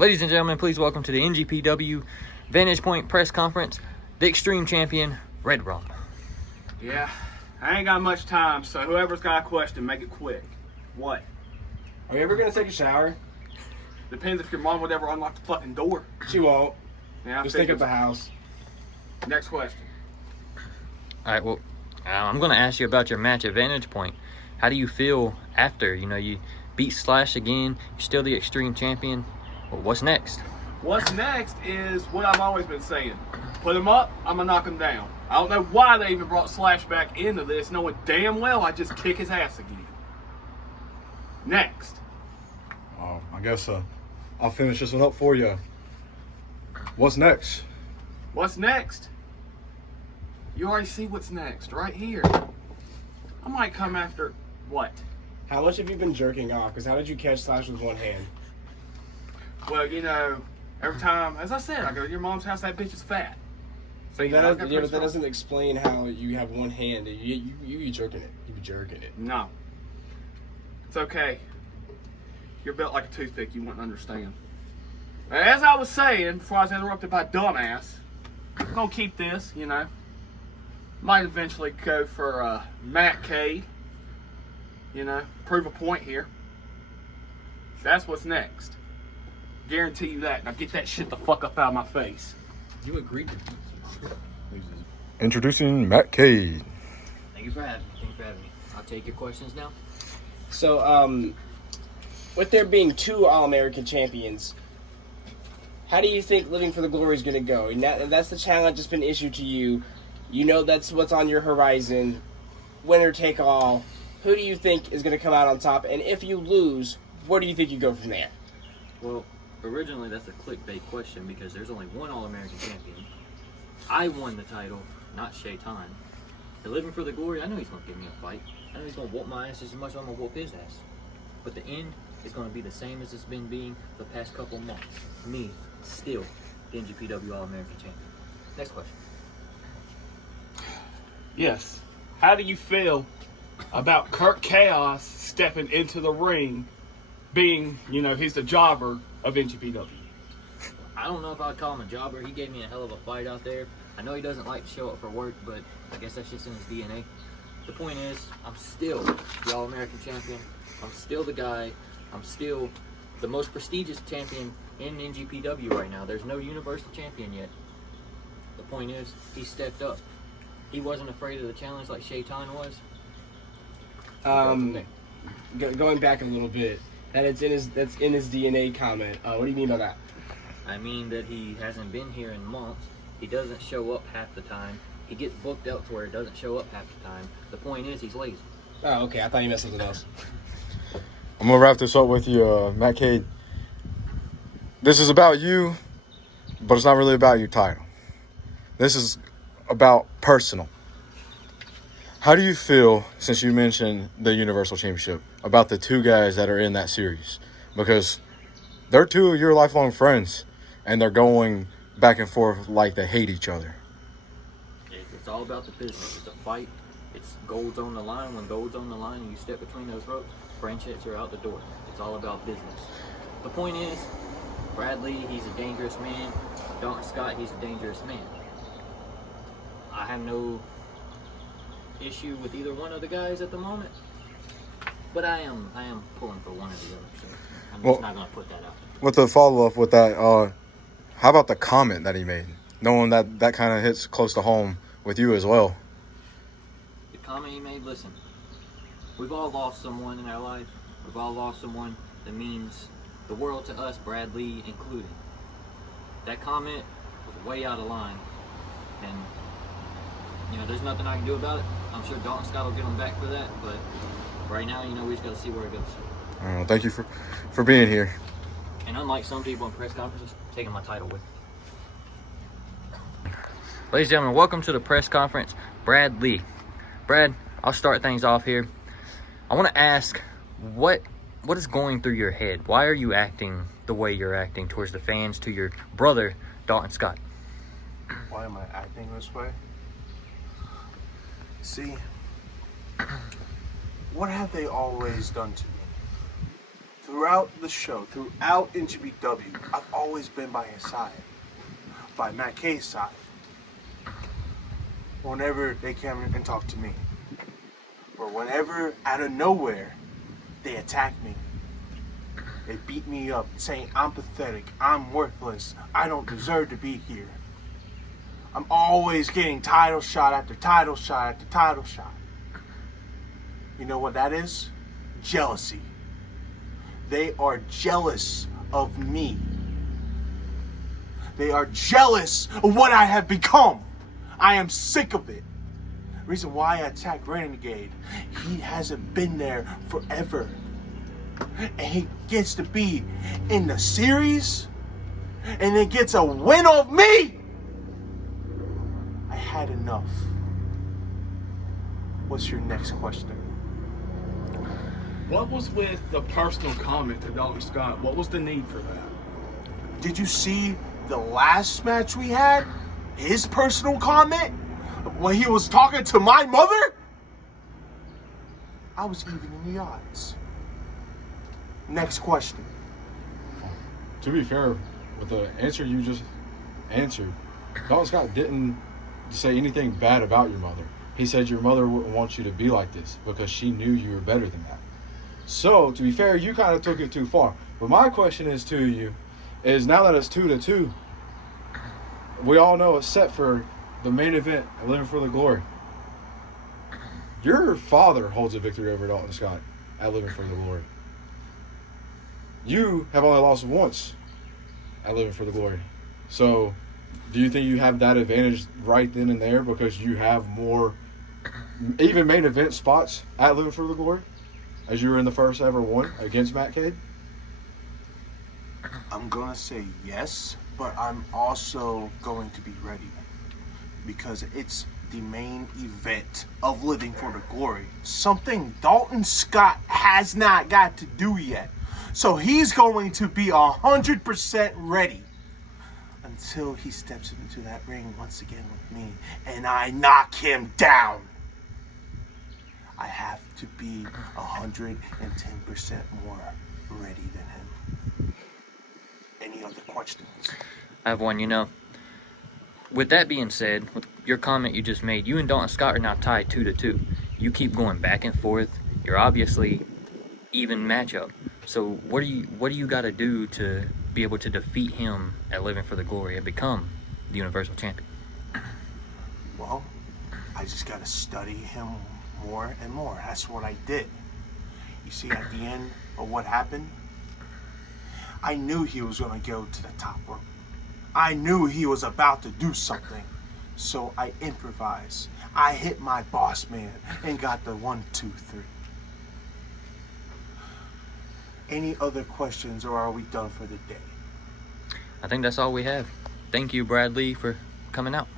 Ladies and gentlemen, please welcome to the NGPW Vantage Point press conference, the Extreme Champion, Red Rum. Yeah, I ain't got much time, so whoever's got a question, make it quick. What? Are you ever gonna take a shower? Depends if your mom would ever unlock the fucking door. She won't. Yeah, Just think of the house. Next question. All right, well, I'm going to ask you about your match at Vantage Point. How do you feel after, you beat Slash again, you're still the Extreme Champion? Well, what's next? What's next is what I've always been saying. Put him up, I'm going to knock him down. I don't know why they even brought Slash back into this, knowing damn well I just kick his ass again. Next. I guess I'll finish this one up for you. What's next? What's next? You already see what's next, right here. I might come after what? How much have you been jerking off? Because how did you catch Slash with one hand? Well, every time, as I said, I go to your mom's house, that bitch is fat. So, But that doesn't explain how you have one hand. You be jerking it. You be jerking it. No. It's okay. You're built like a toothpick, you wouldn't understand. As I was saying, before I was interrupted by dumbass, I'm gonna keep this, Might eventually go for Matt Cade. Prove a point here. That's what's next. Guarantee you that. Now get that shit the fuck up out of my face. You agreed to Introducing Matt Cade. Thank you for having me. I'll take your questions now. So, with there being two All-American champions, how do you think Living for the Glory is going to go? And that's the challenge that's been issued to you. You know that's what's on your horizon. Winner take all. Who do you think is going to come out on top? And if you lose, where do you think you go from there? Well, originally that's a clickbait question because there's only one All-American champion. I won the title, not Shaitan. And Living for the Glory, I know he's going to give me a fight. I know he's going to whoop my ass just as much as I'm going to whoop his ass. But the end is going to be the same as it's been being the past couple months. Me, still, the NGPW All-American champion. Next question. Yes. How do you feel about Kurt Chaos stepping into the ring, being, he's the jobber of NGPW? I don't know if I'd call him a jobber. He gave me a hell of a fight out there. I know he doesn't like to show up for work, but I guess that's just in his DNA. The point is, I'm still the All-American champion. I'm still the guy. I'm still the most prestigious champion in NGPW right now. There's no universal champion yet. The point is, he stepped up. He wasn't afraid of the challenge like Shaitan was. Going back a little bit, that's in his DNA comment. What do you mean by that? I mean that he hasn't been here in months. He doesn't show up half the time. He gets booked out to where he doesn't show up half the time. The point is, he's lazy. Oh, okay. I thought you meant something else. I'm gonna wrap this up with you, Matt Cade. This is about you, but it's not really about your title. This is about personal. How do you feel, since you mentioned the Universal Championship, about the two guys that are in that series? Because they're two of your lifelong friends, and they're going back and forth like they hate each other. It's all about the business. It's a fight. It's gold's on the line. When gold's on the line and you step between those ropes, friendships are out the door. It's all about business. The point is, Bradley, he's a dangerous man. Dalton Scott, he's a dangerous man. I have no issue with either one of the guys at the moment, but I am pulling for one or the other, so I'm just not going to put that out. With the follow-up with that, how about the comment that he made? Knowing that kind of hits close to home with you as well. The comment he made, listen, we've all lost someone in our life. We've all lost someone that means the world to us, Bradley included. That comment was way out of line, and there's nothing I can do about it. I'm sure Dalton Scott will get him back for that, but right now, we just got to see where it goes. Well, thank you for being here. And unlike some people in press conferences, taking my title with. Ladies and gentlemen, welcome to the press conference, Brad Lee. Brad, I'll start things off here. I want to ask, what is going through your head? Why are you acting the way you're acting towards the fans, to your brother, Dalton Scott? Why am I acting this way? See, what have they always done to me? throughout the show, throughout NGPW, I've always been by his side, by Matt K's side. Whenever they came and talked to me, or whenever out of nowhere they attacked me, they beat me up, saying I'm pathetic, I'm worthless, I don't deserve to be here. I'm always getting title shot after title shot after title shot. You know what that is? Jealousy. They are jealous of me. They are jealous of what I have become. I am sick of it. Reason why I attacked Renegade, he hasn't been there forever. And he gets to be in the series and then gets a win off me. I had enough. What's your next question? What was with the personal comment to Dalton Scott? What was the need for that? Did you see the last match we had? His personal comment? When he was talking to my mother? I was even in the odds. Next question. To be fair, with the answer you just answered, Dalton Scott didn't say anything bad about your mother. He said your mother wouldn't want you to be like this because she knew you were better than that. So, to be fair, you kind of took it too far. But my question is to you, is now that it's 2-2, we all know it's set for the main event, Living for the Glory. Your father holds a victory over Dalton Scott at Living for the Glory. You have only lost once at Living for the Glory. So, do you think you have that advantage right then and there because you have more, even main event spots at Living for the Glory, as you were in the first ever one against Matt Cade? I'm gonna say yes, but I'm also going to be ready because it's the main event of Living for the Glory. Something Dalton Scott has not got to do yet. So he's going to be 100% ready until he steps into that ring once again with me and I knock him down. I have to be 110% more ready than him. Any other questions? I have one, With that being said, with your comment you just made, you and Dalton Scott are now tied 2-2. You keep going back and forth. You're obviously even matchup. So what do you got to do to be able to defeat him at Living for the Glory and become the Universal Champion? Well, I just got to study him more and more. That's what I did. You see, at the end of what happened, I knew he was going to go to the top rope. I knew he was about to do something. So I improvised. I hit my boss man and got the 1, 2, 3. Any other questions or are we done for the day? I think that's all we have. Thank you, Bradley, for coming out.